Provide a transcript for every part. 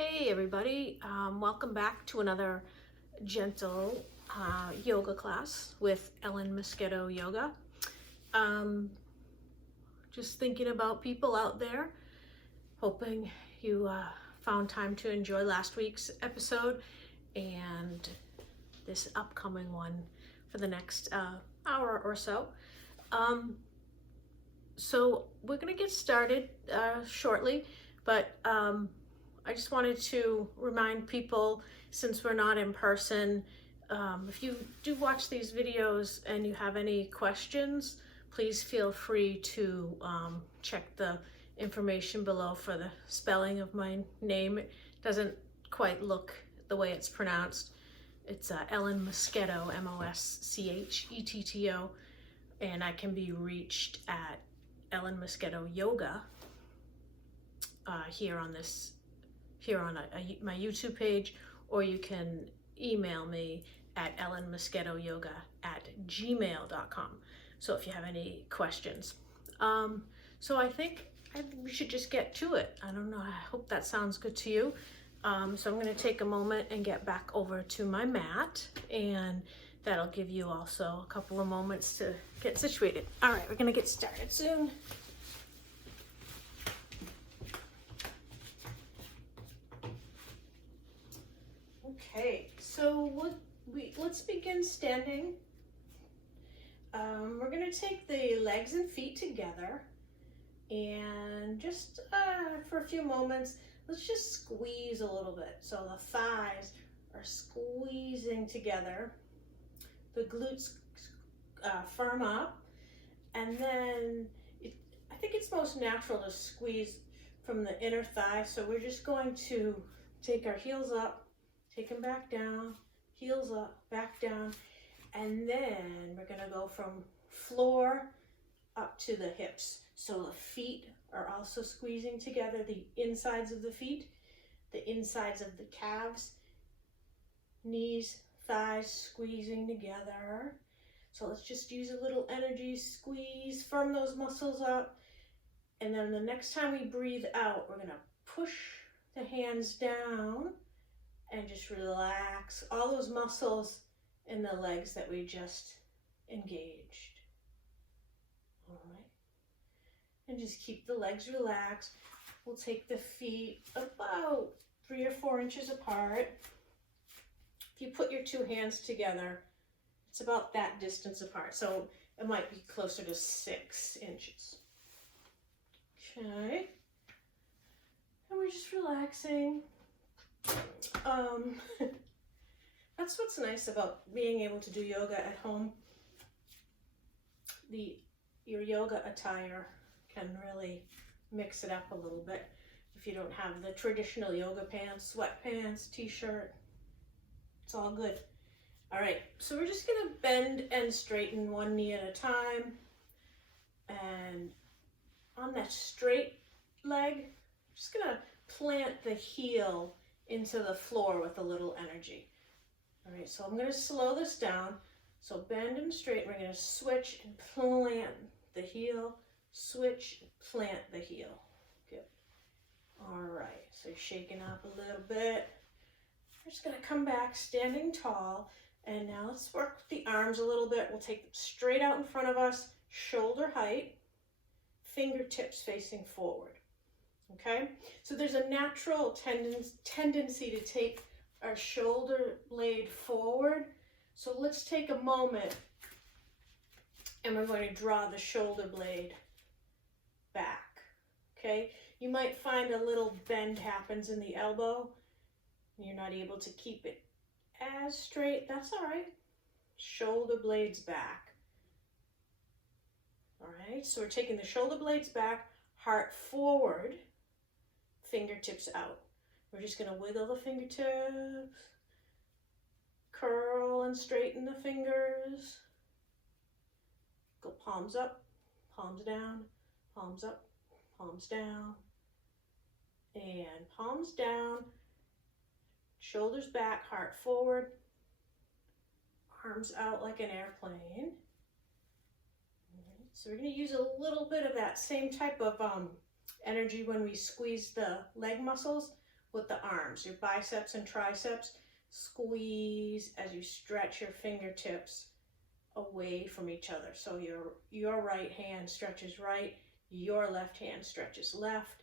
Hey everybody, welcome back to another gentle yoga class with Moschetto Yoga. Just thinking about people out there, hoping you found time to enjoy last week's episode and this upcoming one for the next hour or so. So we're gonna get started shortly, but I just wanted to remind people, since we're not in person, if you do watch these videos and you have any questions, please feel free to check the information below for the spelling of my name. It doesn't quite look the way it's pronounced. It's Ellen Moschetto, Moschetto, and I can be reached at Ellen Moschetto Yoga here on my YouTube page, or you can email me at ellenmoschettoyoga@gmail.com. So if you have any questions. So I think we should just get to it. I don't know, I hope that sounds good to you. So I'm gonna take a moment and get back over to my mat, and that'll give you also a couple of moments to get situated. All right, we're gonna get started soon. Okay, so let's begin standing. We're gonna take the legs and feet together, and just for a few moments, let's just squeeze a little bit. So the thighs are squeezing together, the glutes firm up, and then I think it's most natural to squeeze from the inner thigh. So we're just going to take our heels up, take them back down, heels up, back down, and then we're gonna go from floor up to the hips. So the feet are also squeezing together, the insides of the feet, the insides of the calves, knees, thighs squeezing together. So let's just use a little energy, squeeze, firm those muscles up, and then the next time we breathe out, we're gonna push the hands down and just relax all those muscles in the legs that we just engaged. All right. And just keep the legs relaxed. We'll take the feet about 3 or 4 inches apart. If you put your 2 hands together, it's about that distance apart. So it might be closer to 6 inches. Okay. And we're just relaxing. That's what's nice about being able to do yoga at home. Your yoga attire can really mix it up a little bit. If you don't have the traditional yoga pants, sweatpants, t-shirt, it's all good. All right, so we're just gonna bend and straighten one knee at a time. And on that straight leg, I'm just gonna plant the heel into the floor with a little energy. All right, so I'm gonna slow this down. So bend and straighten, we're gonna switch and plant the heel, switch, plant the heel. Good. All right, so shaking up a little bit. We're just gonna come back standing tall, and now let's work with the arms a little bit. We'll take them straight out in front of us, shoulder height, fingertips facing forward. Okay, so there's a natural tendency to take our shoulder blade forward. So let's take a moment and we're going to draw the shoulder blade back. Okay, you might find a little bend happens in the elbow. You're not able to keep it as straight. That's all right. Shoulder blades back. All right, so we're taking the shoulder blades back, heart forward, fingertips out. We're just gonna wiggle the fingertips, curl and straighten the fingers. Go palms up, palms down, palms up, palms down, and palms down, shoulders back, heart forward, arms out like an airplane. So we're gonna use a little bit of that same type of energy when we squeeze the leg muscles. with the arms, your biceps and triceps. Squeeze as you stretch your fingertips away from each other. So your right hand stretches right, your left hand stretches left,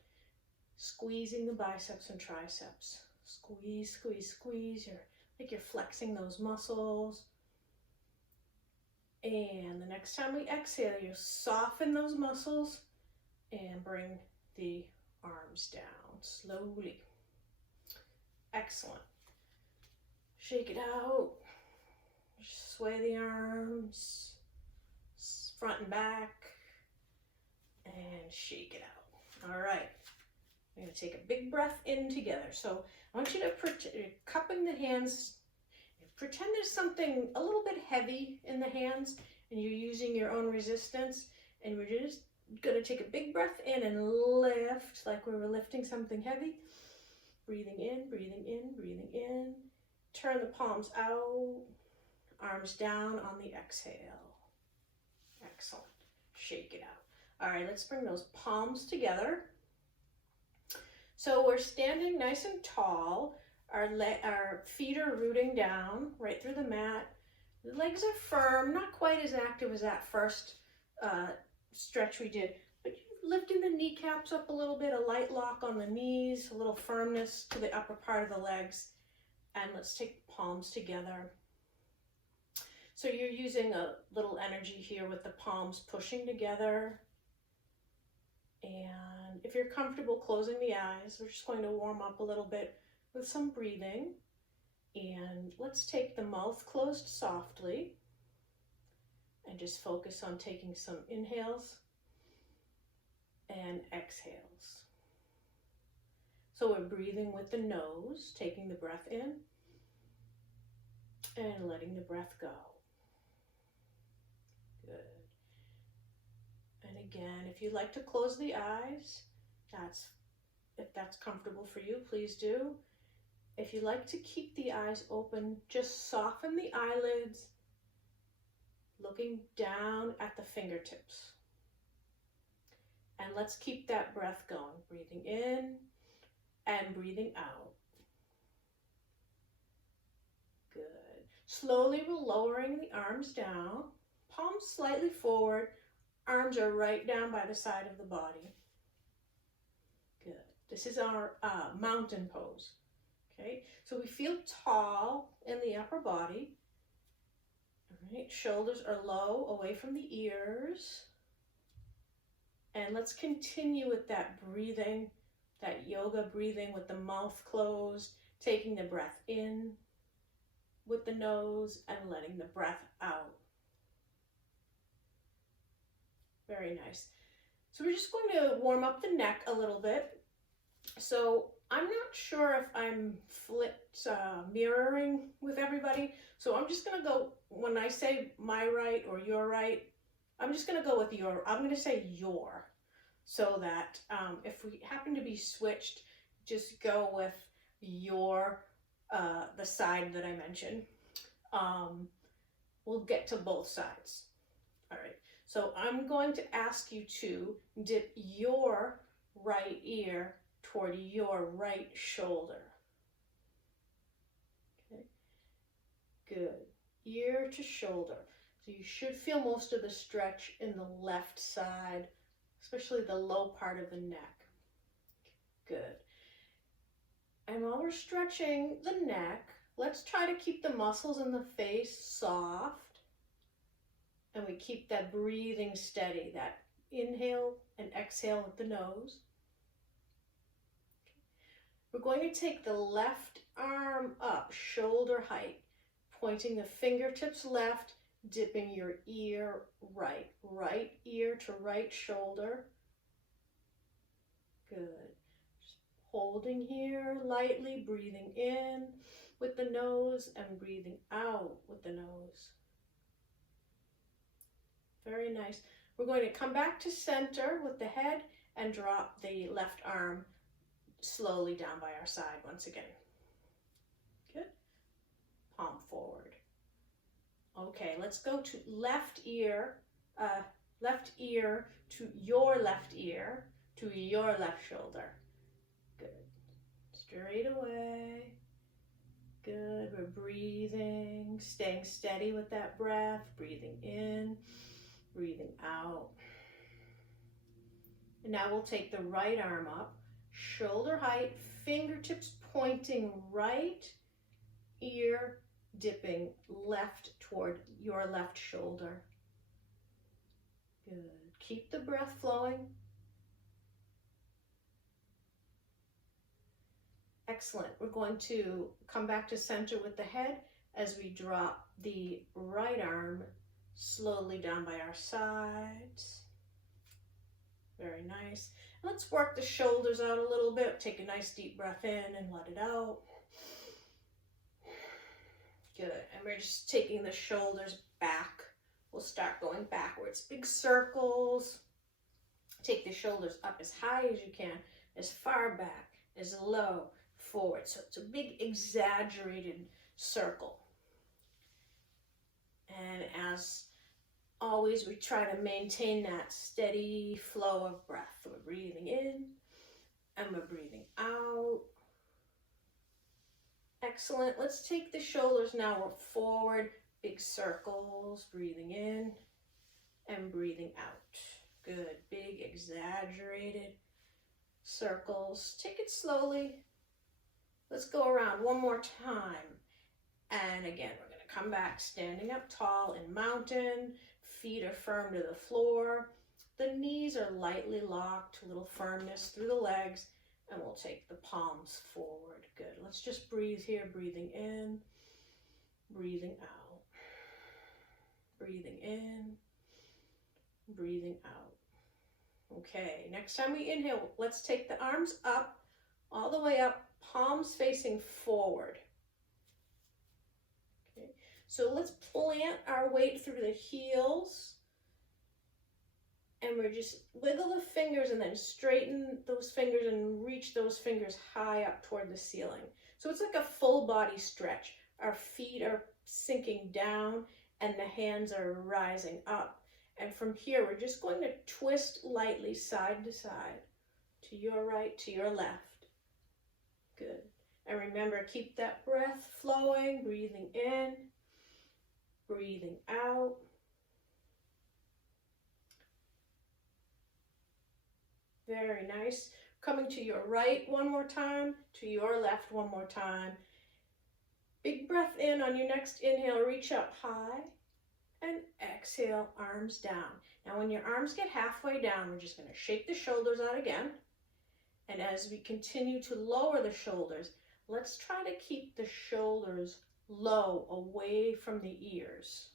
squeezing the biceps and triceps. Squeeze, squeeze, squeeze. Like you're flexing those muscles. And the next time we exhale, you soften those muscles and bring the arms down slowly. Excellent. Shake it out. Sway the arms, front and back, and shake it out. All right. We're going to take a big breath in together. So I want you to cupping the hands. Pretend there's something a little bit heavy in the hands and you're using your own resistance, and we're just going to take a big breath in and lift like we were lifting something heavy. Breathing in, breathing in, breathing in. Turn the palms out, arms down on the exhale. Excellent. Shake it out. All right, let's bring those palms together. So we're standing nice and tall. Our feet are rooting down right through the mat. The legs are firm, not quite as active as that first stretch we did, but lifting the kneecaps up a little bit, a light lock on the knees, a little firmness to the upper part of the legs. And let's take the palms together. So you're using a little energy here with the palms pushing together. And if you're comfortable closing the eyes, we're just going to warm up a little bit with some breathing. And let's take the mouth closed softly and just focus on taking some inhales and exhales. So we're breathing with the nose, taking the breath in and letting the breath go. Good. And again, if you'd like to close the eyes, if that's comfortable for you, please do. If you like to keep the eyes open, just soften the eyelids, looking down at the fingertips. And let's keep that breath going, breathing in and breathing out. Good. Slowly we're lowering the arms down, palms slightly forward, arms are right down by the side of the body. Good. This is our mountain pose. Okay, so we feel tall in the upper body. All right, shoulders are low, away from the ears. And let's continue with that breathing, that yoga breathing with the mouth closed, taking the breath in with the nose and letting the breath out. Very nice. So we're just going to warm up the neck a little bit. So I'm not sure if I'm flipped mirroring with everybody. So I'm just going to go, when I say my right or your right, I'm just going to go with your, I'm going to say your, so that if we happen to be switched, just go with your, the side that I mentioned. We'll get to both sides. All right. So I'm going to ask you to dip your right ear toward your right shoulder. Okay. Good. Ear to shoulder. So you should feel most of the stretch in the left side, especially the low part of the neck. Good. And while we're stretching the neck, let's try to keep the muscles in the face soft. And we keep that breathing steady, that inhale and exhale with the nose. We're going to take the left arm up, shoulder height, pointing the fingertips left, dipping your ear right. Right ear to right shoulder. Good. Just holding here lightly, breathing in with the nose and breathing out with the nose. Very nice. We're going to come back to center with the head and drop the left arm slowly down by our side once again. Good. Palm forward. Okay, let's go to left ear to your left ear, to your left shoulder. Good. Straight breathing, staying steady with that breath, breathing in, breathing out. And now we'll take the right arm up, shoulder height, fingertips pointing right, ear dipping left toward your left shoulder. Good. Keep the breath flowing. Excellent. We're going to come back to center with the head as we drop the right arm slowly down by our sides. Very nice. Let's work the shoulders out a little bit. Take a nice deep breath in and let it out. Good. And we're just taking the shoulders back. We'll start going backwards. Big circles. Take the shoulders up as high as you can, as far back, as low, forward. So it's a big exaggerated circle. And as always, we try to maintain that steady flow of breath. We're breathing in and we're breathing out. Excellent. Let's take the shoulders now. We're forward, big circles, breathing in and breathing out. Good. Big exaggerated circles. Take it slowly. Let's go around one more time. And again, we're going to come back standing up tall in mountain. Feet are firm to the floor. The knees are lightly locked, a little firmness through the legs, and we'll take the palms forward. Good. Let's just breathe here, breathing in, breathing out. Breathing in, breathing out. Okay, next time we inhale, let's take the arms up, all the way up, palms facing forward. Okay, so let's plant our weight through the heels, and we're just wiggle the fingers and then straighten those fingers and reach those fingers high up toward the ceiling. So it's like a full body stretch. Our feet are sinking down and the hands are rising up. And from here, we're just going to twist lightly side to side, to your right, to your left. Good. And remember, keep that breath flowing, breathing in, breathing out. Very nice. Coming to your right one more time, to your left one more time. Big breath in on your next inhale, reach up high, and exhale, arms down. Now when your arms get halfway down, we're just going to shake the shoulders out again. And as we continue to lower the shoulders, let's try to keep the shoulders low, away from the ears.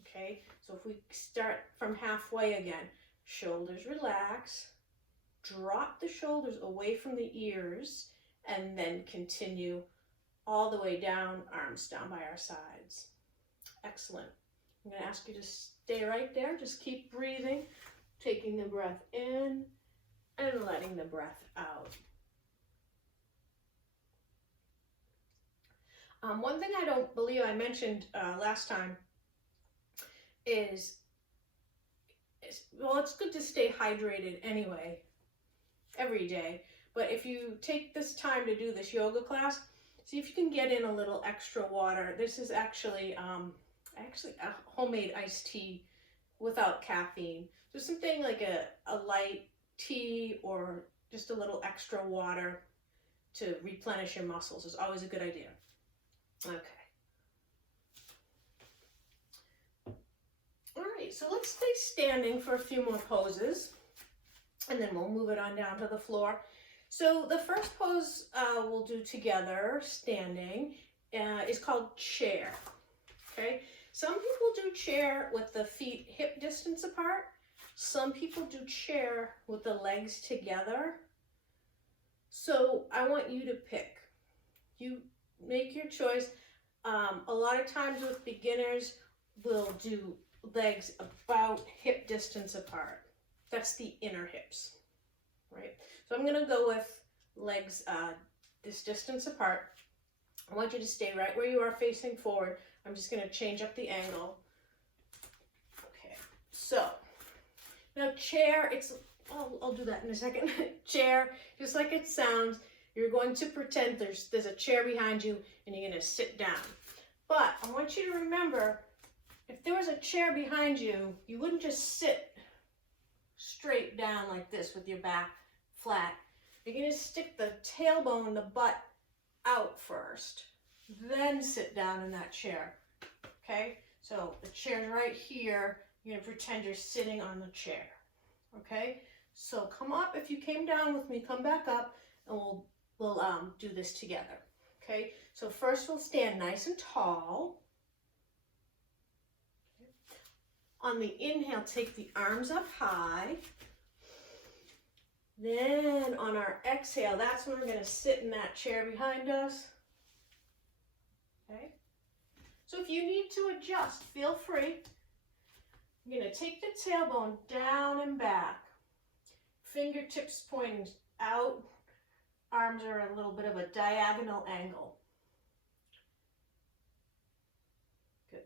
Okay, so if we start from halfway again, shoulders relax, drop the shoulders away from the ears, and then continue all the way down, arms down by our sides. Excellent. I'm going to ask you to stay right there. Just keep breathing, taking the breath in and letting the breath out. One thing I don't believe I mentioned last time is, well, it's good to stay hydrated anyway, every day. But if you take this time to do this yoga class, see if you can get in a little extra water. This is actually a homemade iced tea without caffeine. So something like a light tea or just a little extra water to replenish your muscles is always a good idea. Okay. All right, so let's stay standing for a few more poses, and then we'll move it on down to the floor. So the first pose we'll do together, standing, is called chair. Okay. Some people do chair with the feet hip distance apart. Some people do chair with the legs together. So I want you to pick. You make your choice. A lot of times with beginners, we'll do legs about hip distance apart. That's the inner hips, right? So I'm going to go with legs this distance apart. I want you to stay right where you are, facing forward. I'm just going to change up the angle. Okay, so now chair, I'll do that in a second. Chair, just like it sounds, you're going to pretend there's a chair behind you and you're going to sit down. But I want you to remember, if there was a chair behind you, you wouldn't just sit straight down like this with your back flat. You're going to stick the tailbone, the butt out first, then sit down in that chair. Okay? So the chair's right here. You're going to pretend you're sitting on the chair. Okay? So come up. If you came down with me, come back up, and we'll do this together. Okay? So first we'll stand nice and tall. Okay. On the inhale, take the arms up high. Then on our exhale, that's when we're going to sit in that chair behind us. Okay? So if you need to adjust, feel free. You're going to take the tailbone down and back. Fingertips pointing out. Arms are a little bit of a diagonal angle. Good.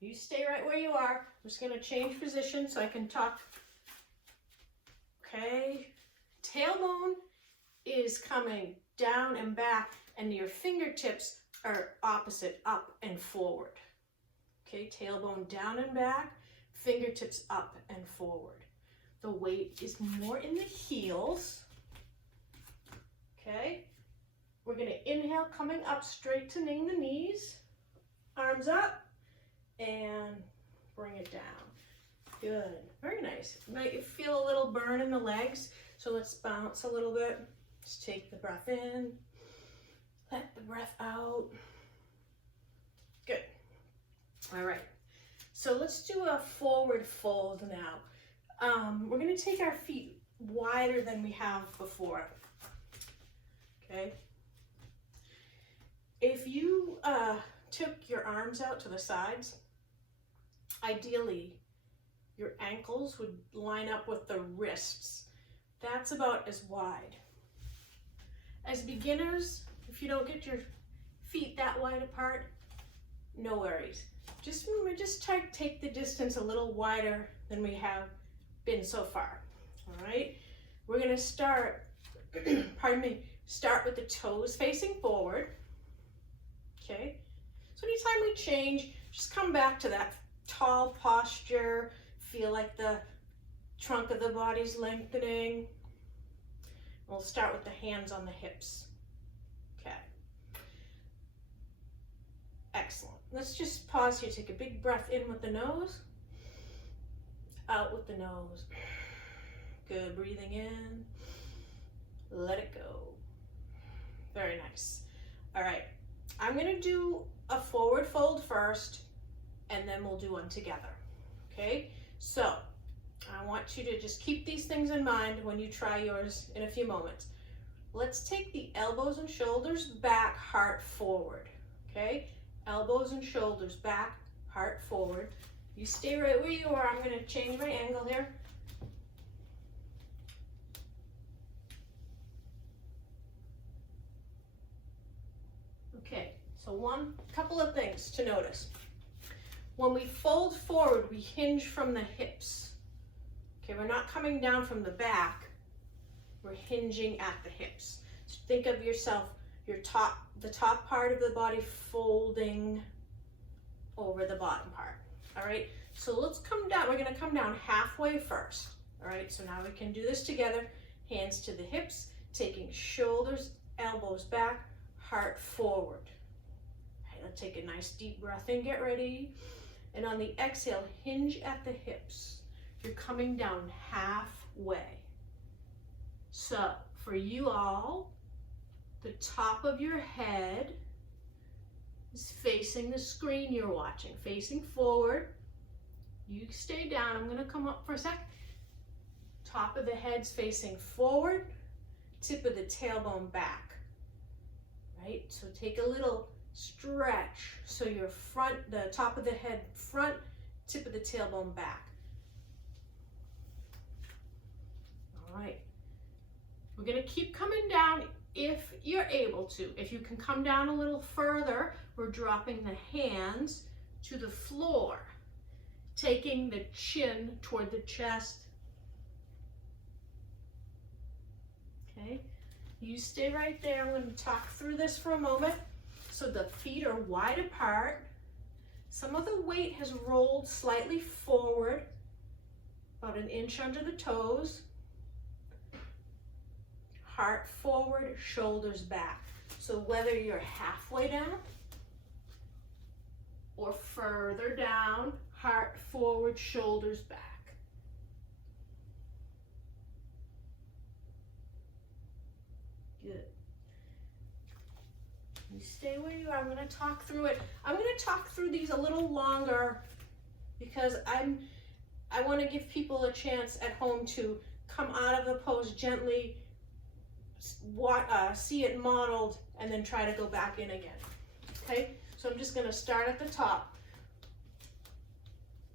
You stay right where you are. I'm just going to change position so I can talk. Okay. Tailbone is coming down and back, and your fingertips are opposite, up and forward. Okay, tailbone down and back, fingertips up and forward. The weight is more in the heels. Okay, we're going to inhale, coming up, straightening the knees, arms up, and bring it down. Good, very nice. You might feel a little burn in the legs, so let's bounce a little bit. Just take the breath in, let the breath out. Good. All right, so let's do a forward fold now. We're going to take our feet wider than we have before. Okay. If you took your arms out to the sides, ideally your ankles would line up with the wrists. That's about as wide. As beginners, if you don't get your feet that wide apart, no worries. Just remember, just try to take the distance a little wider than we have been so far. All right, we're going to start, start with the toes facing forward. Okay, so anytime we change, just come back to that tall posture. Feel like the trunk of the body's lengthening. We'll start with the hands on the hips. Okay. Excellent. Let's just pause here. Take a big breath in with the nose. Out with the nose. Good. Breathing in. Let it go. Very nice. All right. I'm going to do a forward fold first, and then we'll do one together. Okay? So, I want you to just keep these things in mind when you try yours in a few moments. Let's take the elbows and shoulders back, heart forward. Okay? Elbows and shoulders back, heart forward. You stay right where you are. I'm going to change my angle here. Okay, so couple of things to notice. When we fold forward, we hinge from the hips. Okay, we're not coming down from the back, we're hinging at the hips. So think of yourself, the top part of the body folding over the bottom part. All right, so let's come down. We're gonna come down halfway first. All right, so now we can do this together. Hands to the hips, taking shoulders, elbows back, heart forward. All right, let's take a nice deep breath in, get ready. And on the exhale, hinge at the hips. You're coming down halfway. So for you all, the top of your head is facing the screen you're watching, facing forward. You stay down. I'm going to come up for a sec. Top of the head's facing forward, tip of the tailbone back. Right? So take a little stretch. So your the top of the head front, tip of the tailbone back. All right. We're going to keep coming down if you're able to. If you can come down a little further, we're dropping the hands to the floor, taking the chin toward the chest. Okay. You stay right there. I'm going to talk through this for a moment. So the feet are wide apart. Some of the weight has rolled slightly forward, about an inch under the toes. Heart forward, shoulders back. So whether you're halfway down or further down, heart forward, shoulders back. Good. You stay where you are. I'm going to talk through it. I'm going to talk through these a little longer because I want to give people a chance at home to come out of the pose gently, see it modeled, and then try to go back in again. Okay, so I'm just going to start at the top.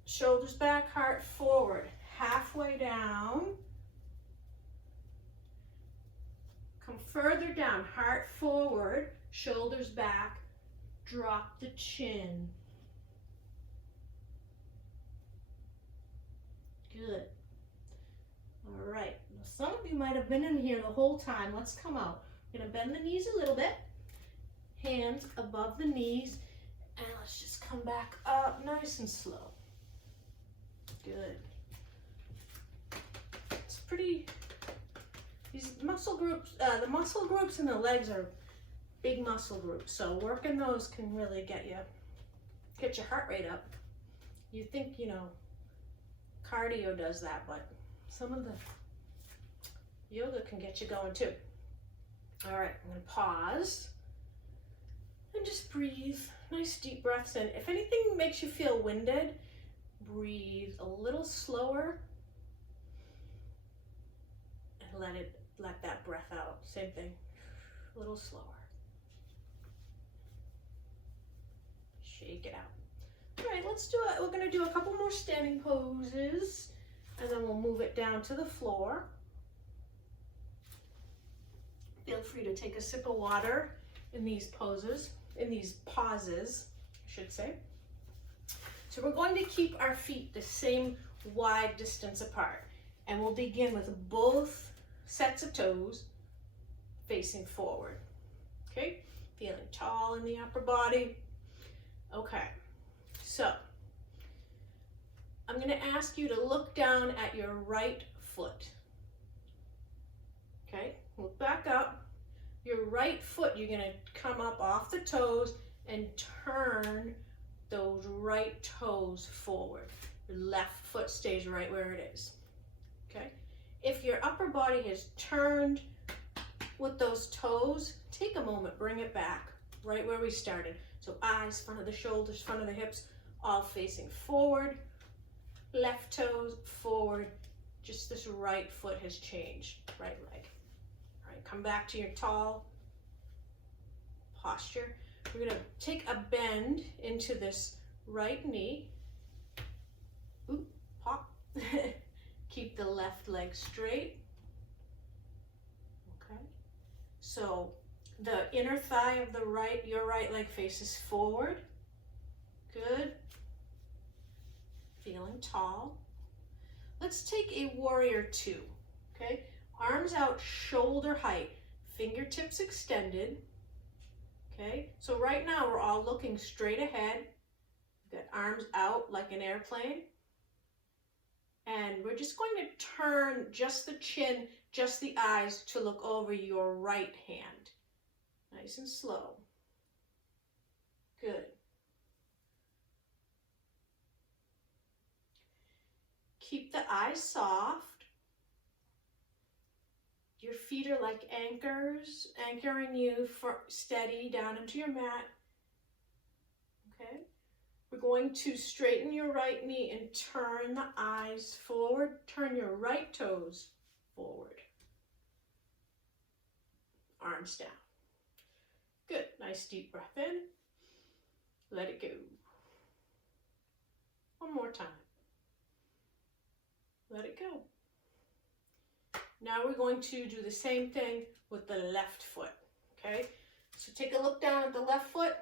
Shoulders back, heart forward, halfway down. Come further down, heart forward, shoulders back, drop the chin. Good. All right, now, some of you might have been in here the whole time. Let's come out. We're gonna bend the knees a little bit, hands above the knees, and let's just come back up nice and slow. Good. It's pretty, these muscle groups, the muscle groups in the legs are big muscle groups, so working those can really get your heart rate up. You think, you know, cardio does that, but some of the yoga can get you going too. All right, I'm gonna pause and just breathe. Nice deep breaths in. If anything makes you feel winded, breathe a little slower and let that breath out. Same thing, a little slower. Shake it out. All right, let's do it. We're gonna do a couple more standing poses, and then we'll move it down to the floor. Feel free to take a sip of water in these pauses, I should say. So we're going to keep our feet the same wide distance apart, and we'll begin with both sets of toes facing forward. Okay, feeling tall in the upper body. Okay, so I'm going to ask you to look down at your right foot. Okay, look back up. Your right foot, you're going to come up off the toes and turn those right toes forward. Your left foot stays right where it is. Okay, if your upper body has turned with those toes, take a moment, bring it back right where we started. So eyes, front of the shoulders, front of the hips, all facing forward. Left toes forward. Just this right foot has changed, right leg. All right, come back to your tall posture. We're gonna take a bend into this right knee. Oop, pop. Keep the left leg straight. Okay, so the inner thigh of your right leg faces forward. Good. Feeling tall. Let's take a warrior two. Okay, arms out, shoulder height, fingertips extended. Okay, so right now we're all looking straight ahead. We've got arms out like an airplane. And we're just going to turn just the chin, just the eyes to look over your right hand. Nice and slow. Good. Keep the eyes soft. Your feet are like anchors, anchoring you for steady down into your mat. Okay. We're going to straighten your right knee and turn the eyes forward. Turn your right toes forward. Arms down. Good. Nice deep breath in. Let it go. One more time. Let it go. Now we're going to do the same thing with the left foot. Okay? So take a look down at the left foot.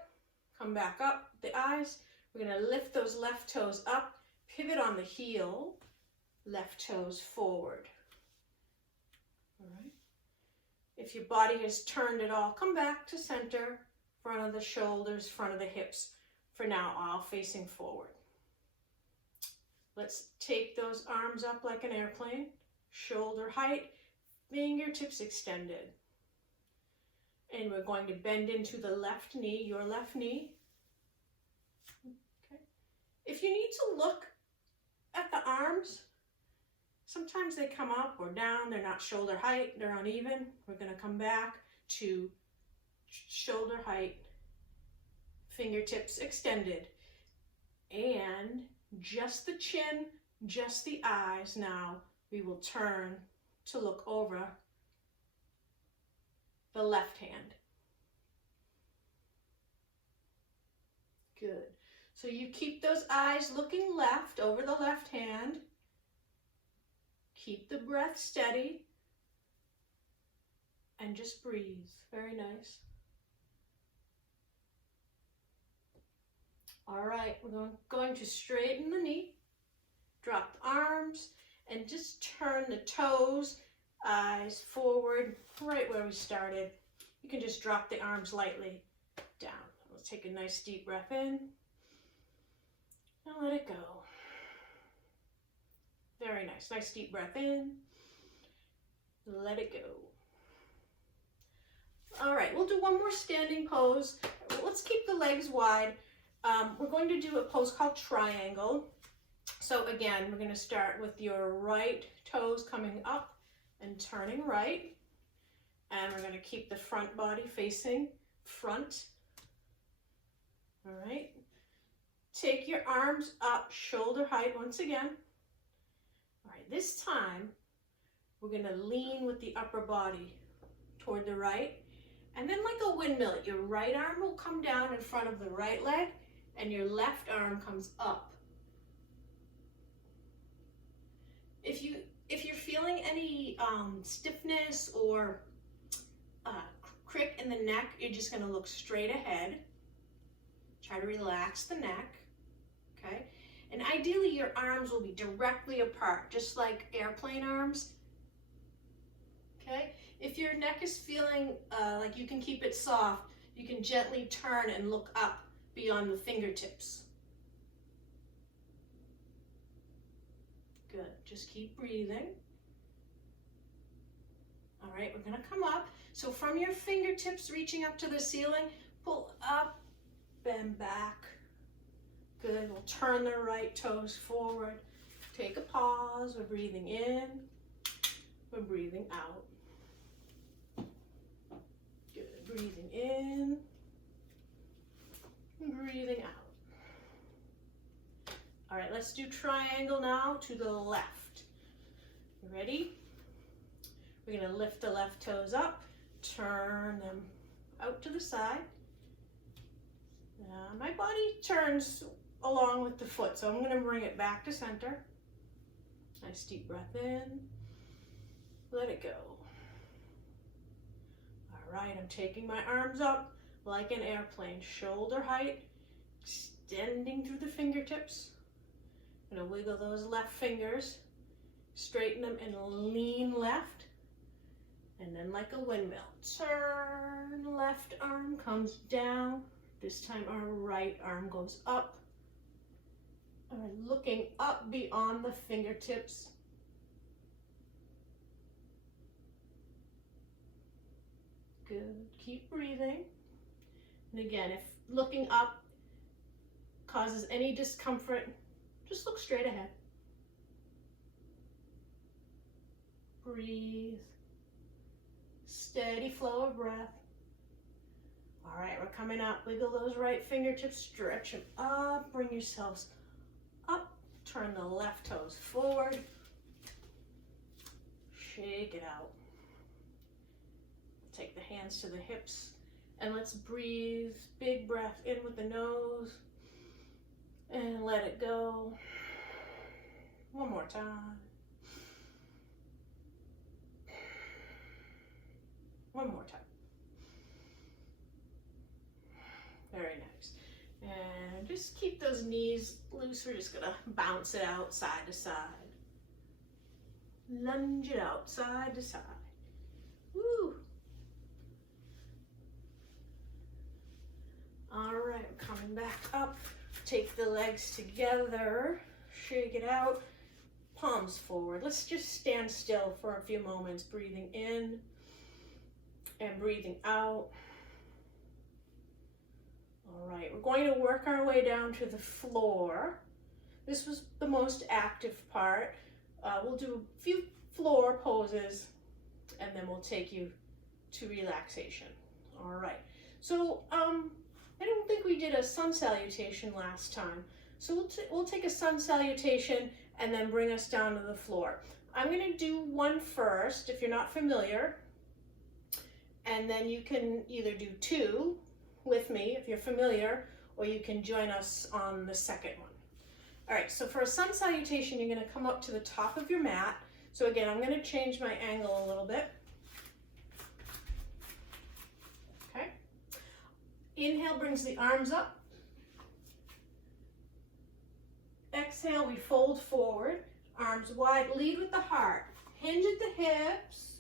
Come back up the eyes. We're going to lift those left toes up. Pivot on the heel. Left toes forward. All right? If your body has turned at all, come back to center, front of the shoulders, front of the hips, for now, all facing forward. Let's take those arms up like an airplane, shoulder height, fingertips extended. And we're going to bend into the left knee, your left knee. Okay. If you need to look at the arms, sometimes they come up or down, they're not shoulder height, they're uneven. We're going to come back to shoulder height, fingertips extended, and just the chin, just the eyes. Now we will turn to look over the left hand. Good. So you keep those eyes looking left over the left hand. Keep the breath steady and just breathe. Very nice. All right, we're going to straighten the knee, drop the arms, and just turn the toes, eyes forward, right where we started. You can just drop the arms lightly down. Let's take a nice deep breath in and let it go. Very nice. Nice deep breath in. Let it go. All right, we'll do one more standing pose. Let's keep the legs wide. We're going to do a pose called triangle. So again, we're going to start with your right toes coming up and turning right. And we're going to keep the front body facing front. All right. Take your arms up, shoulder height once again. All right, this time we're going to lean with the upper body toward the right. And then like a windmill, your right arm will come down in front of the right leg and your left arm comes up. If you're feeling any stiffness or crick in the neck, you're just going to look straight ahead. Try to relax the neck, okay? And ideally your arms will be directly apart, just like airplane arms, okay? If your neck is feeling like you can keep it soft, you can gently turn and look up beyond the fingertips. Good, just keep breathing. All right, we're gonna come up. So from your fingertips reaching up to the ceiling, pull up, bend back. Good, we'll turn the right toes forward. Take a pause, we're breathing in, we're breathing out. Good, breathing in, breathing out. All right, let's do triangle now to the left. You ready? We're gonna lift the left toes up, turn them out to the side. My body turns along with the foot, so I'm gonna bring it back to center. Nice deep breath in, let it go. All right, I'm taking my arms up like an airplane, shoulder height, extending through the fingertips. I'm gonna wiggle those left fingers, straighten them and lean left. And then like a windmill, turn, left arm comes down. This time our right arm goes up. All right, looking up beyond the fingertips. Good, keep breathing. And again, if looking up causes any discomfort, just look straight ahead. Breathe. Steady flow of breath. All right, we're coming up. Wiggle those right fingertips, stretch them up, bring yourselves up, turn the left toes forward, shake it out. Take the hands to the hips, and let's breathe. Big breath in with the nose, and let it go. One more time. One more time. Very nice. And just keep those knees loose. We're just gonna bounce it out side to side. Lunge it out side to side. Woo. All right, we're coming back up. Take the legs together, shake it out, palms forward. Let's just stand still for a few moments, breathing in and breathing out. All right, we're going to work our way down to the floor. This was the most active part. We'll do a few floor poses and then we'll take you to relaxation. All right, so I don't think we did a sun salutation last time. So we'll take a sun salutation and then bring us down to the floor. I'm going to do one first if you're not familiar, and then you can either do two with me if you're familiar, or you can join us on the second one. All right, so for a sun salutation, you're going to come up to the top of your mat. So again, I'm going to change my angle a little bit. Okay. Inhale brings the arms up. Exhale, we fold forward, arms wide, lead with the heart. Hinge at the hips,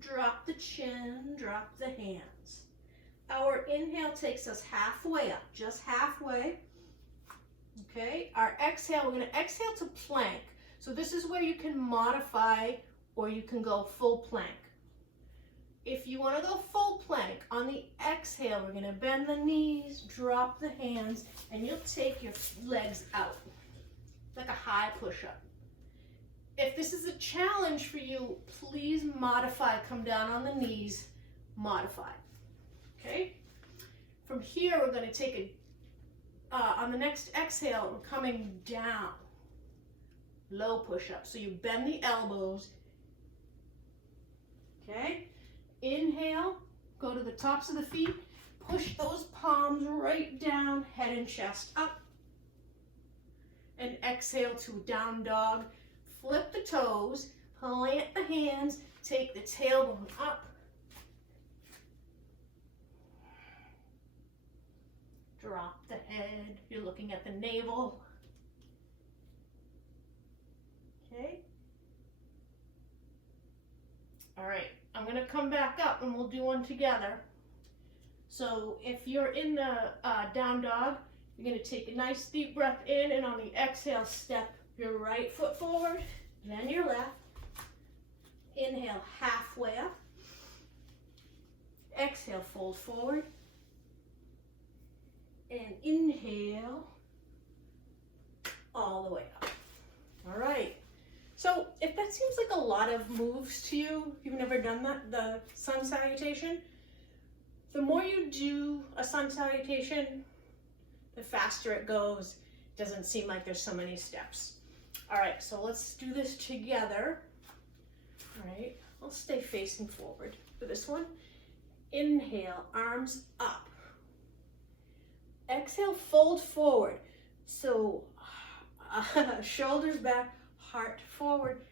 drop the chin, drop the hands. Our inhale takes us halfway up, just halfway. Okay, our exhale, we're going to exhale to plank. So this is where you can modify or you can go full plank. If you want to go full plank, on the exhale, we're going to bend the knees, drop the hands, and you'll take your legs out like a high push-up. If this is a challenge for you, please modify, come down on the knees, modify. Okay? From here, we're going to take on the next exhale, we're coming down. Low push-up. So you bend the elbows. Okay? Inhale, go to the tops of the feet, push those palms right down, head and chest up. And exhale to down dog. Flip the toes, plant the hands, take the tailbone up. Drop the head, you're looking at the navel. Okay. All right, I'm gonna come back up and we'll do one together. So if you're in the down dog, you're gonna take a nice deep breath in, and on the exhale, step your right foot forward, then your left. Inhale, halfway up. Exhale, fold forward. And inhale, all the way up. All right. So if that seems like a lot of moves to you, if you've never done that, the sun salutation, the more you do a sun salutation, the faster it goes. It doesn't seem like there's so many steps. All right, so let's do this together. All right, I'll stay facing forward for this one. Inhale, arms up. Exhale, fold forward. So shoulders back, heart forward.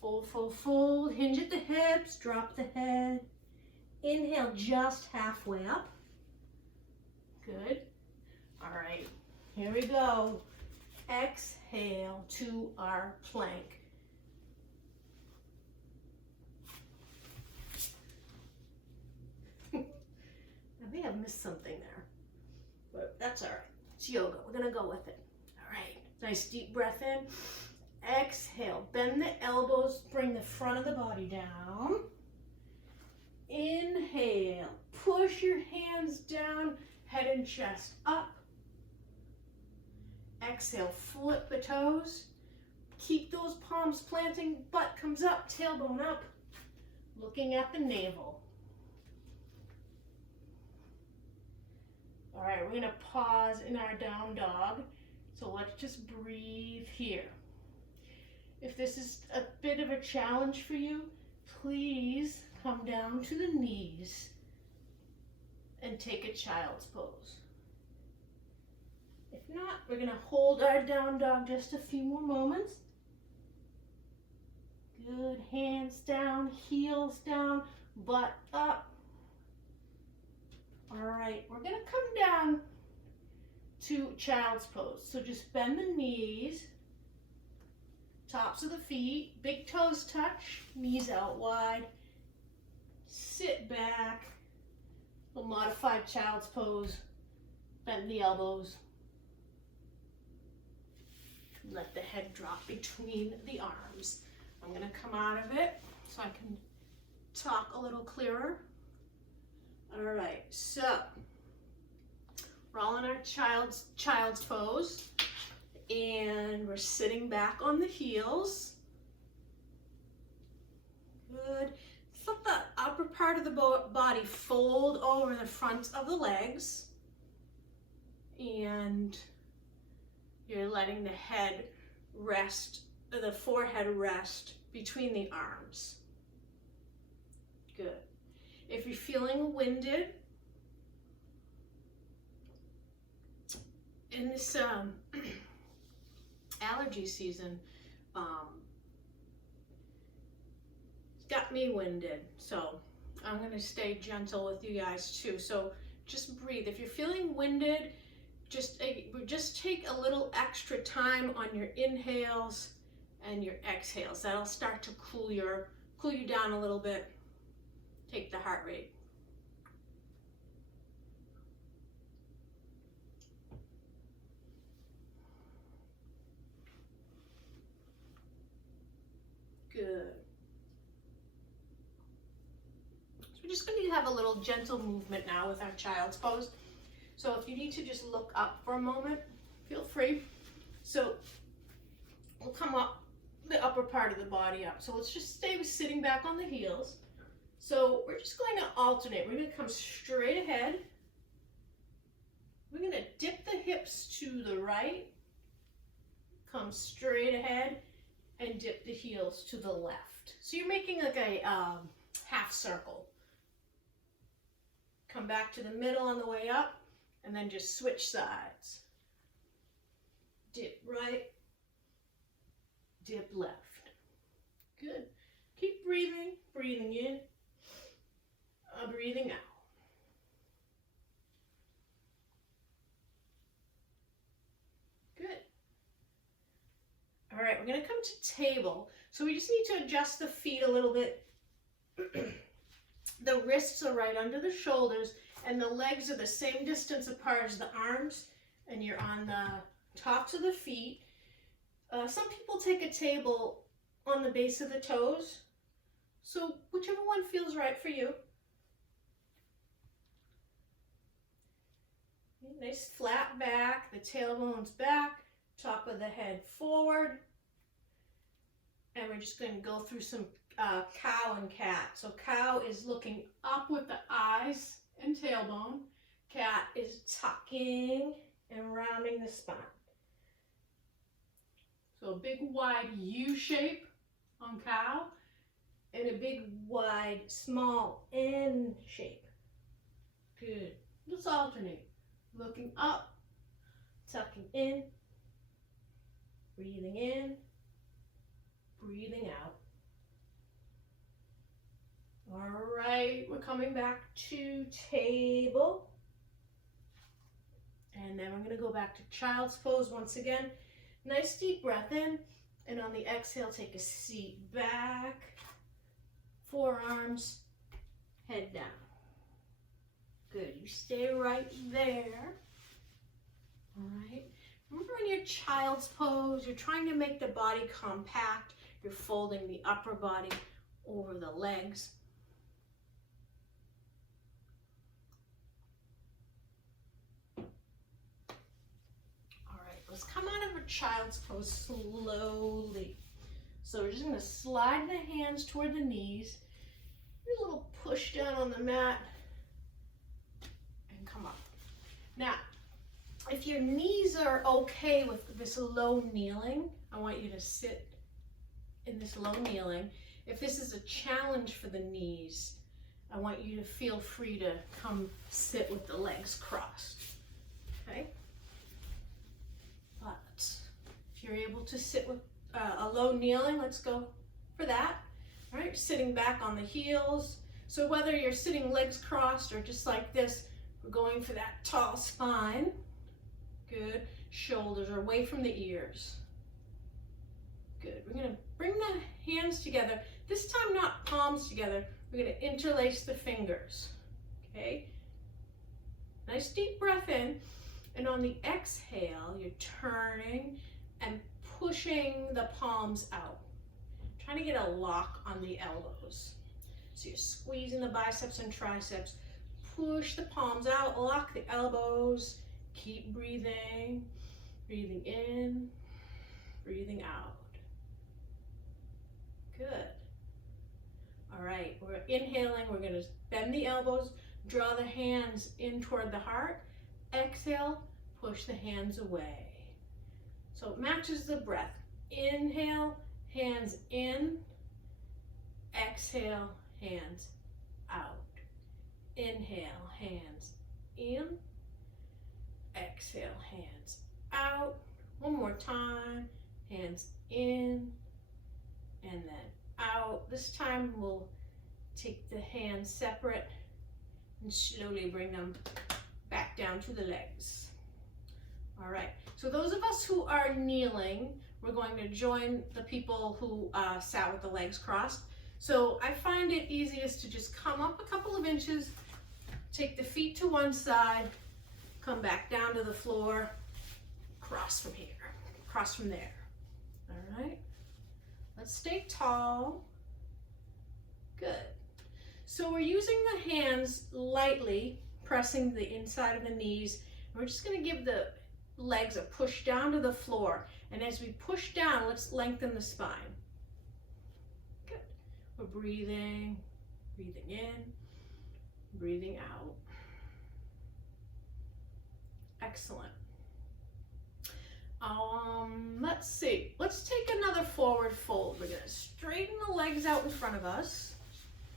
Fold, fold, fold. Hinge at the hips, drop the head. Inhale, just halfway up. Good. All right, here we go. Exhale to our plank. I may have missed something there, but that's all right. It's yoga. We're going to go with it. All right. Nice deep breath in. Exhale. Bend the elbows. Bring the front of the body down. Inhale. Push your hands down. Head and chest up. Exhale, flip the toes. Keep those palms planting, butt comes up, tailbone up, looking at the navel. All right, we're gonna pause in our down dog. So let's just breathe here. If this is a bit of a challenge for you, please come down to the knees and take a child's pose. If not, we're going to hold our down dog just a few more moments. Good, hands down, heels down, butt up. All right, we're going to come down to child's pose. So just bend the knees, tops of the feet, big toes touch, knees out wide. Sit back, a modified child's pose. Bend the elbows. Let the head drop between the arms. I'm going to come out of it so I can talk a little clearer. All right, so we're all in our child's pose, and we're sitting back on the heels. Good. Let the upper part of the body fold over the front of the legs, and you're letting the head rest, the forehead rest between the arms. Good. If you're feeling winded in this allergy season, it's got me winded, so I'm going to stay gentle with you guys too. So just breathe. If you're feeling winded, just take a little extra time on your inhales and your exhales. That'll start to cool you down a little bit. Take the heart rate. Good. So we're just going to have a little gentle movement now with our child's pose. So if you need to just look up for a moment, feel free. So we'll come up the upper part of the body up. So let's just stay sitting back on the heels. So we're just going to alternate. We're going to come straight ahead. We're going to dip the hips to the right, come straight ahead, and dip the heels to the left. So you're making like a half circle. Come back to the middle on the way up, and then just switch sides. Dip right, dip left. Good. Keep breathing, breathing in, breathing out. Good. All right, we're going to come to table. So we just need to adjust the feet a little bit. The wrists are right under the shoulders, and the legs are the same distance apart as the arms, and you're on the tops of the feet. Some people take a table on the base of the toes, so whichever one feels right for you. Nice flat back, the tailbone's back, top of the head forward. And we're just going to go through some cow and cat. So cow is looking up with the eyes and tailbone. Cat is tucking and rounding the spine. So a big wide U shape on cow, and a big wide small N shape. Good. Let's alternate. Looking up, tucking in, breathing out. All right, we're coming back to table. And then we're going to go back to child's pose once again. Nice deep breath in, and on the exhale, take a seat back, forearms, head down. Good, you stay right there. All right, remember in your child's pose, you're trying to make the body compact. You're folding the upper body over the legs. Let's come out of a child's pose slowly. So we're just going to slide the hands toward the knees. Do a little push down on the mat and come up. Now, if your knees are okay with this low kneeling, I want you to sit in this low kneeling. If this is a challenge for the knees, I want you to feel free to come sit with the legs crossed. Okay? But if you're able to sit with a low kneeling, let's go for that. All right, sitting back on the heels. So whether you're sitting legs crossed or just like this, we're going for that tall spine. Good. Shoulders are away from the ears. Good. We're going to bring the hands together. This time not palms together. We're going to interlace the fingers. Okay. Nice deep breath in. And on the exhale, you're turning and pushing the palms out. Trying to get a lock on the elbows. So you're squeezing the biceps and triceps. Push the palms out, lock the elbows. Keep breathing. Breathing in, breathing out. Good. All right, we're inhaling. We're going to bend the elbows, draw the hands in toward the heart. Exhale, push the hands away. So it matches the breath. Inhale, hands in. Exhale, hands out. Inhale, hands in. Exhale, hands out. One more time. Hands in and then out. This time we'll take the hands separate and slowly bring them back down to the legs. All right, so those of us who are kneeling, we're going to join the people who sat with the legs crossed. So I find it easiest to just come up a couple of inches, take the feet to one side, come back down to the floor, cross from here, cross from there. All right, let's stay tall. Good. So we're using the hands lightly, pressing the inside of the knees. We're just going to give the legs a push down to the floor. And as we push down, let's lengthen the spine. Good. We're breathing, breathing in, breathing out. Excellent. Let's see. Let's take another forward fold. We're going to straighten the legs out in front of us.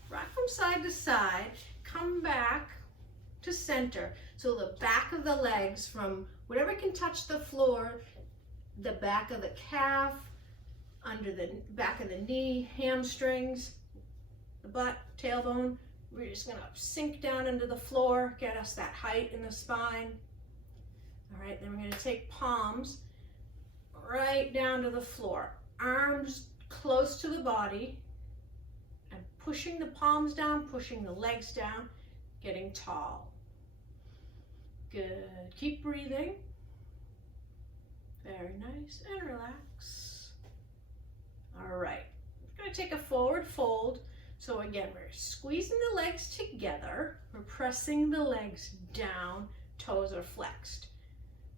Rock from side to side. Come back to center. So the back of the legs from whatever can touch the floor, the back of the calf, under the back of the knee, hamstrings, the butt, tailbone. We're just going to sink down into the floor, get us that height in the spine. All right, then we're going to take palms right down to the floor. Arms close to the body and pushing the palms down, pushing the legs down, getting tall. Good. Keep breathing. Very nice. And relax. All right. We're going to take a forward fold. So again, we're squeezing the legs together. We're pressing the legs down. Toes are flexed.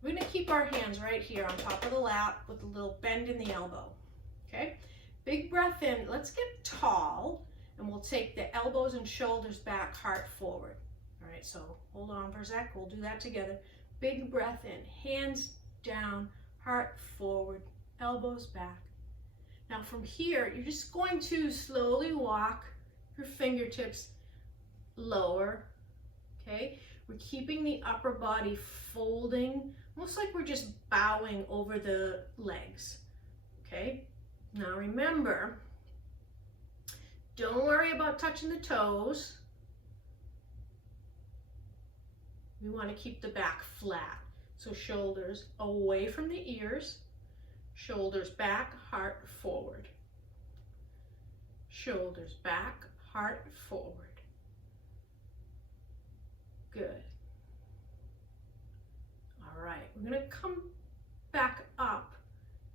We're going to keep our hands right here on top of the lap with a little bend in the elbow. Okay? Big breath in. Let's get tall. And we'll take the elbows and shoulders back, heart forward. All right, so hold on for a sec. We'll do that together. Big breath in. Hands down, heart forward, elbows back. Now from here, you're just going to slowly walk your fingertips lower. Okay? We're keeping the upper body folding, almost like we're just bowing over the legs. Okay? Now remember, don't worry about touching the toes. We want to keep the back flat. So shoulders away from the ears, shoulders back, heart forward. Shoulders back, heart forward. Good. All right, we're going to come back up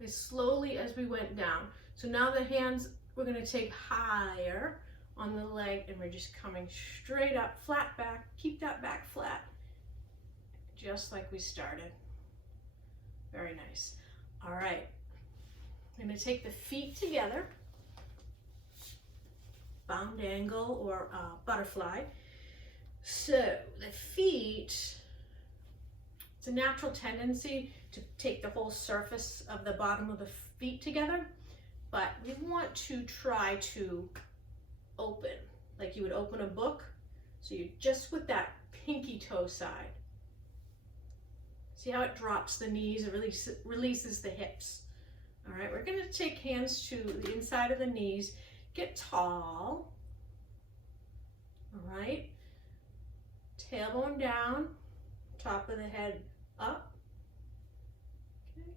as slowly as we went down. So now the hands, we're going to take higher on the leg and we're just coming straight up, flat back. Keep that back flat, just like we started. Very nice. All right, I'm going to take the feet together, bound angle or butterfly. So the feet, it's a natural tendency to take the whole surface of the bottom of the feet together, but we want to try to open, like you would open a book. So you're just with that pinky toe side. See how it drops the knees, it releases the hips. All right, we're gonna take hands to the inside of the knees, get tall. All right, tailbone down, top of the head up. Okay.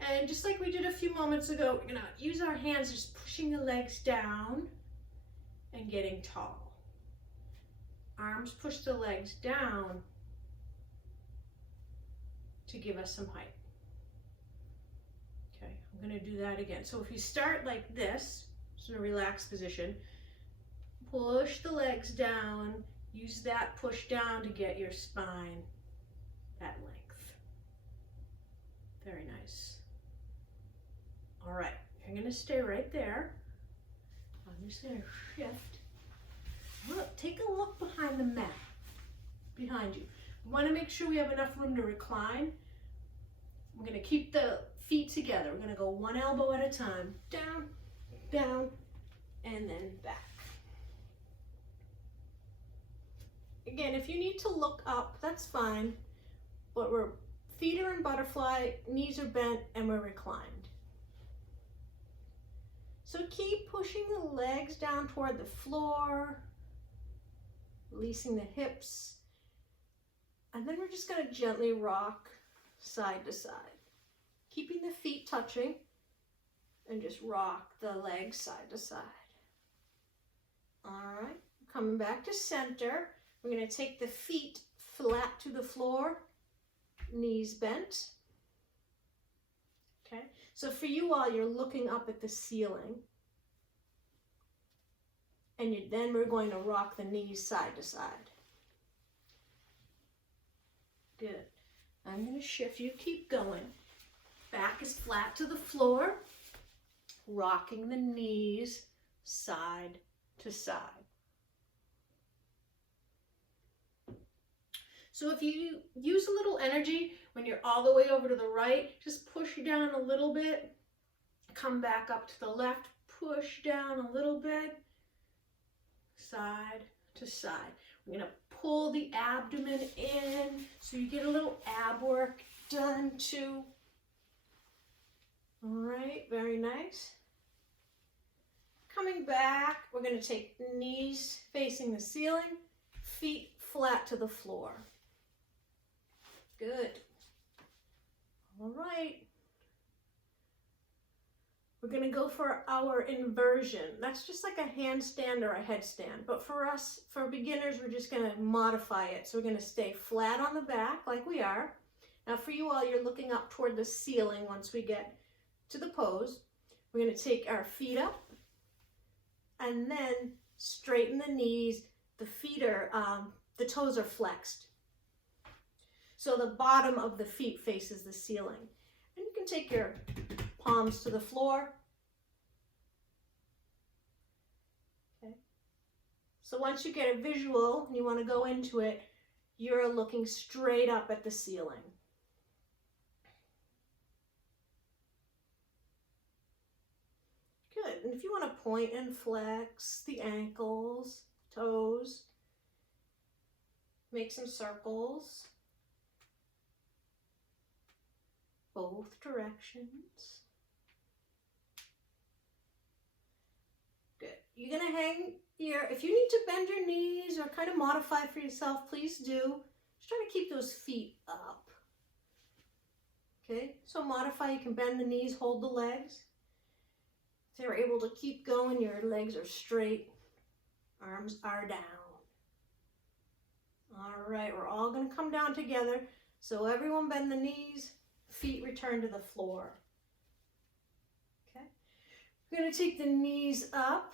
And just like we did a few moments ago, we're gonna use our hands just pushing the legs down and getting tall. Arms push the legs down. to give us some height. Okay, I'm going to do that again. So if you start like this, just in a relaxed position, push the legs down, use that push down to get your spine that length. Very nice. All right, you're going to stay right there. I'm just going to shift. Look, take a look behind the mat, behind you. We want to make sure we have enough room to recline. We're going to keep the feet together. We're going to go one elbow at a time. Down, down, and then back. Again, if you need to look up, that's fine. But we're feet are in butterfly, knees are bent, and we're reclined. So keep pushing the legs down toward the floor, releasing the hips. And then we're just going to gently rock side to side, keeping the feet touching, and just rock the legs side to side. All right, coming back to center. We're going to take the feet flat to the floor, knees bent. Okay, so for you all, you're looking up at the ceiling. And then we're going to rock the knees side to side. Good. I'm going to shift. You keep going. Back is flat to the floor, rocking the knees side to side. So if you use a little energy when you're all the way over to the right, just push down a little bit, come back up to the left, push down a little bit, side to side. We're going to pull the abdomen in so you get a little ab work done too. All right, very nice. Coming back, we're going to take knees facing the ceiling, feet flat to the floor. Good. All right. We're going to go for our inversion. That's just like a handstand or a headstand. But for us, for beginners, we're just going to modify it. So we're going to stay flat on the back like we are. Now for you all, you're looking up toward the ceiling once we get to the pose. We're going to take our feet up and then straighten the knees. The feet are, the toes are flexed. So the bottom of the feet faces the ceiling. And you can take your palms to the floor. Okay. So once you get a visual and you want to go into it, you're looking straight up at the ceiling. Good. And if you want to point and flex the ankles, toes, make some circles. Both directions. Good. You're going to hang here. If you need to bend your knees or kind of modify for yourself, please do. Just try to keep those feet up. Okay, so modify. You can bend the knees, hold the legs. If you're able to keep going, your legs are straight, arms are down. All right, we're all going to come down together. So everyone bend the knees. Feet return to the floor. Okay. We're going to take the knees up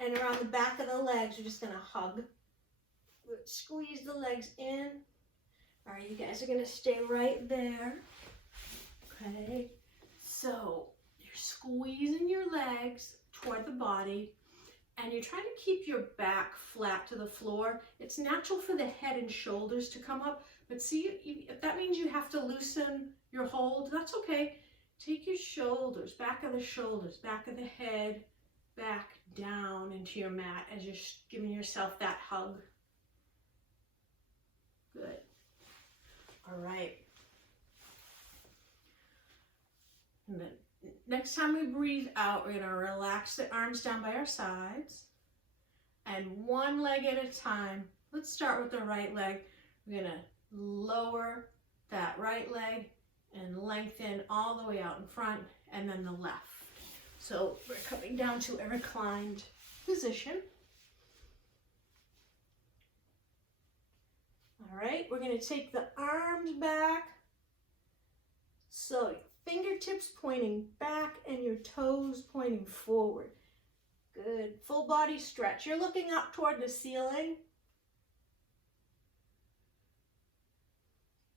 and around the back of the legs, we're just going to hug. Squeeze the legs in. All right, you guys are going to stay right there. Okay. So you're squeezing your legs toward the body and you're trying to keep your back flat to the floor. It's natural for the head and shoulders to come up. But see, if that means you have to loosen your hold, that's okay. Take your shoulders, back of the shoulders, back of the head, back down into your mat as you're giving yourself that hug. Good. All right. And then next time we breathe out, we're going to relax the arms down by our sides. And one leg at a time. Let's start with the right leg. We're going to lower that right leg and lengthen all the way out in front, and then the left. So we're coming down to a reclined position. All right, it, we're going to take the arms back. So your fingertips pointing back and your toes pointing forward. Good. Full body stretch. You're looking up toward the ceiling.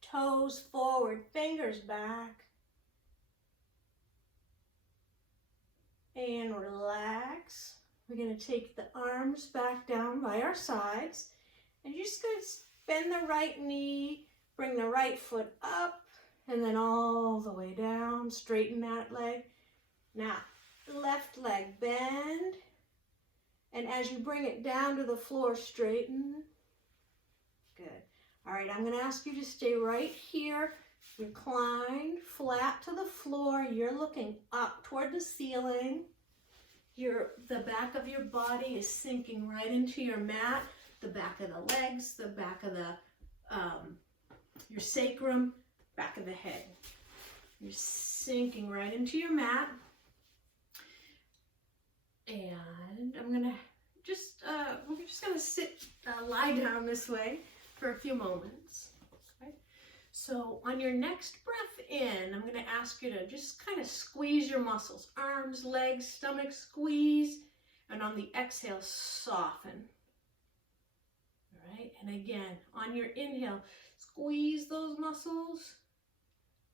Toes forward, fingers back. And relax. We're going to take the arms back down by our sides. And you're just going to bend the right knee, bring the right foot up, and then all the way down. Straighten that leg. Now, left leg bend. And as you bring it down to the floor, straighten. Good. All right, I'm going to ask you to stay right here, reclined, flat to the floor. You're looking up toward the ceiling. The back of your body is sinking right into your mat, the back of the legs, the back of your sacrum, back of the head. You're sinking right into your mat. And we're just going to lie down this way for a few moments. Okay? So on your next breath in, I'm going to ask you to just kind of squeeze your muscles, arms, legs, stomach, squeeze. And on the exhale, soften. All right, and again, on your inhale, squeeze those muscles.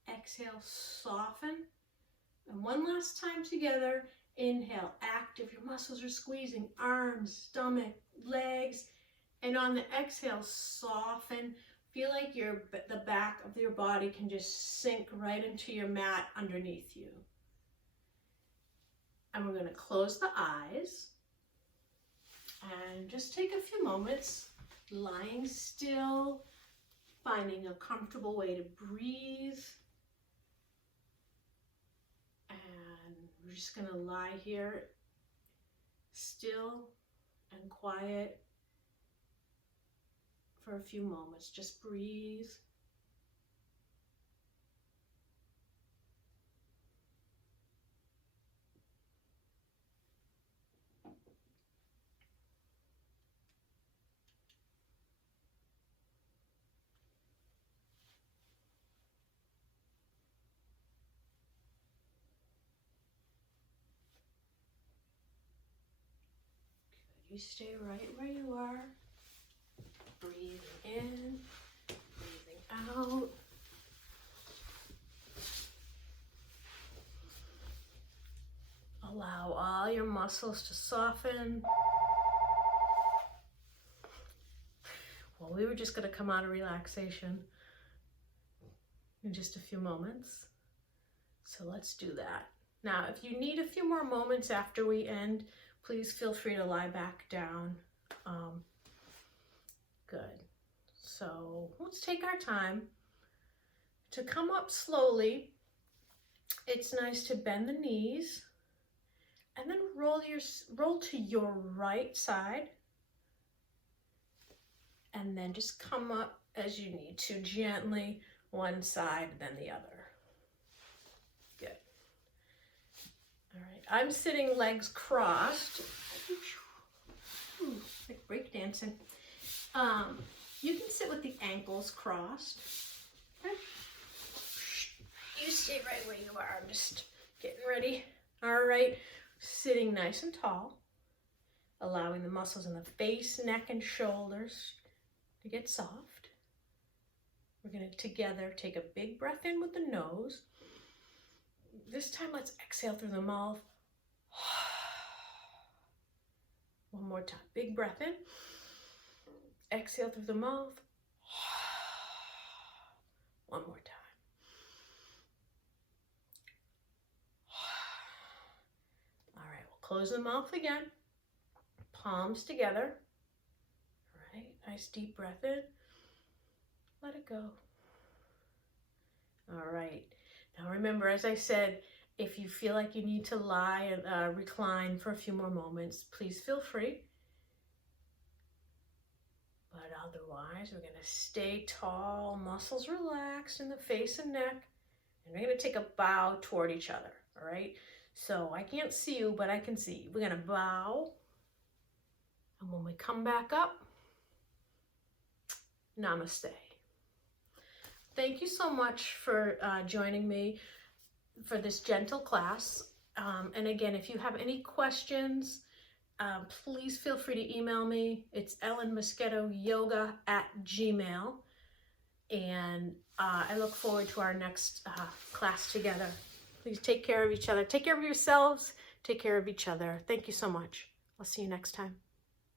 Exhale, soften. And one last time together, inhale, active. Your muscles are squeezing, arms, stomach, legs. And on the exhale, soften. Feel like the back of your body can just sink right into your mat underneath you. And we're going to close the eyes and just take a few moments lying still, finding a comfortable way to breathe. And we're just going to lie here still and quiet for a few moments. Just breathe. You stay right where you are. Breathing in, breathing out. Allow all your muscles to soften. Well, we were just going to come out of relaxation in just a few moments. So let's do that. Now, if you need a few more moments after we end, please feel free to lie back down. Good. So let's take our time to come up slowly. It's nice to bend the knees and then roll to your right side, and then just come up as you need to, gently, one side then the other. Good. All right, I'm sitting legs crossed, like break dancing. You can sit with the ankles crossed. Okay. You stay right where you are. I'm just getting ready. All right, sitting nice and tall, allowing the muscles in the face, neck, and shoulders to get soft. We're going to together take a big breath in with the nose. This time, let's exhale through the mouth. One more time. Big breath in. Exhale through the mouth. One more time. All right, we'll close the mouth again. Palms together. All right, nice deep breath in. Let it go. All right. Now remember, as I said, if you feel like you need to lie and recline for a few more moments, please feel free. But otherwise, we're going to stay tall, muscles relaxed in the face and neck. And we're going to take a bow toward each other, all right? So I can't see you, but I can see you. We're going to bow. And when we come back up, namaste. Thank you so much for joining me for this gentle class. And again, if you have any questions, please feel free to email me. It's ellenmoschettoyoga@gmail.com. And I look forward to our next class together. Please take care of each other. Take care of yourselves. Take care of each other. Thank you so much. I'll see you next time.